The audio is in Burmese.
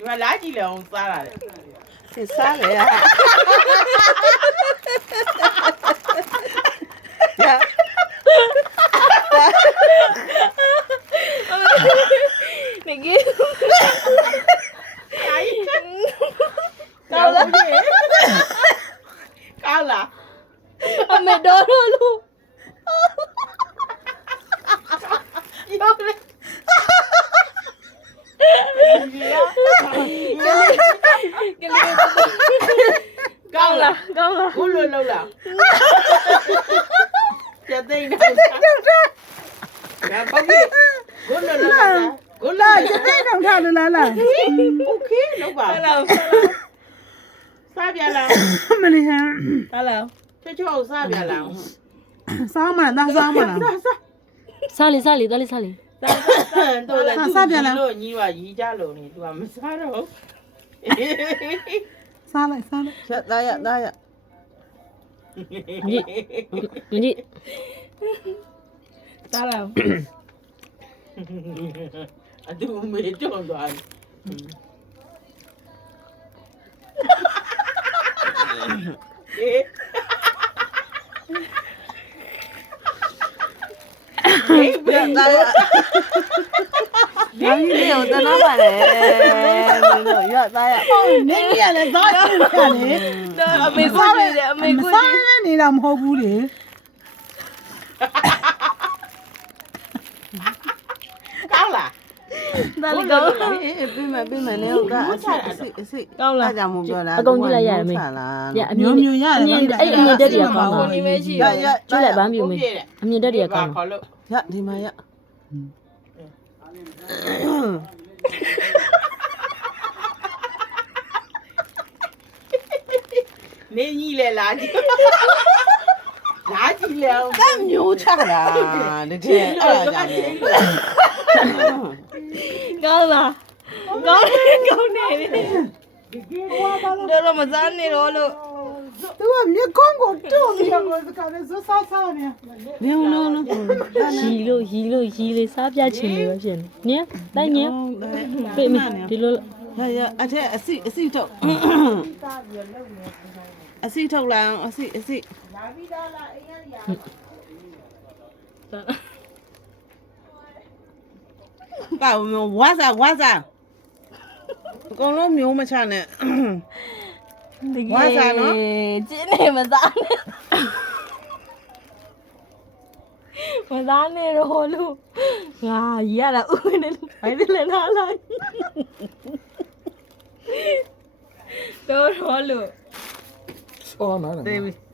ဒီမှာလာကြည့်လေအောင်စားတာလေ စားလေရနေကြီးကောင်းလားကောင်းလား အမေတော်တော်လို့ ရောလေကောင်းလား ကောင်းလား ဘုလို့လောက်လားပြတ်သိနေတော့ငါပေါ့ကြီးဘုလို့လောက်လားဘုလို့ ကျတဲ့တော့ထားလို့လား โอเคလောက်ပါ ဟုတ်လား စားပြလား မလေးဟမ် ဟုတ်လား ချောချောစားပြလား စားမလားစားမလား စားလေစားလေတော်လေစားလေ တော့လည်းလို့ညီးပါရီးကြလို့နေ तू မစားတော့ စားလိုက်ရသားရ ညီစားလား အတူမေတွန်းသွားရသားရညီလေးကိုတနာပါလေလို့ရသားရနေရလေသားရလေ အမေကိုကြည့်တယ်အမေကို စားနေတာမဟုတ်ဘူးလေ ကောင်းလား ဒါလေးကောင်း ပြီးမယ်နေတော့အစ်ကောင်းလား အားကြောင့်မပြောလား အကုန်ကြည့်လိုက်ရတယ်မေရအမြင် မျိုးရတယ် အဲ့အမြင်တက်တွေကကောင်းတာ ဒီမဲရှိ ရ ကြည့်လိုက်ဗမ်းပြူမေအမြင်တက်တွေကကောင်း ခေါ်လို့ ရဒီမှာရ နေကြီးလေလာကြည့်လာကြည့်လေအောင် ကမျိုးချတာတကယ်အဲ့ဒါကြောင့် ကောင်းလားကောင်းတယ်ကောင်းတယ်တော့မစားနေတော့လို့ သူကမြေကုန်းကိုတွန်းပြီးတော့စကားနဲ့ဇဆဆနေနေလုံး ရီလို့စားပြချင်နေပဲဖြစ်နေညတိုင်းညပြေးမဒီလို ရအထက်အစီထုတ်အစီထုတ်လာအစီလာပြီးတော့လာအိမ်ရရ ကဝါစာအကုန်လုံးမျိုးမချနဲ့ ဝါစားနော် ကျင်းနေမစားနဲ့မစားနေတော့လို့ငါရလာဦးနေဘယ်နဲ့လဲလာလိုက်တော့လို့ အော်နား တေးပြီ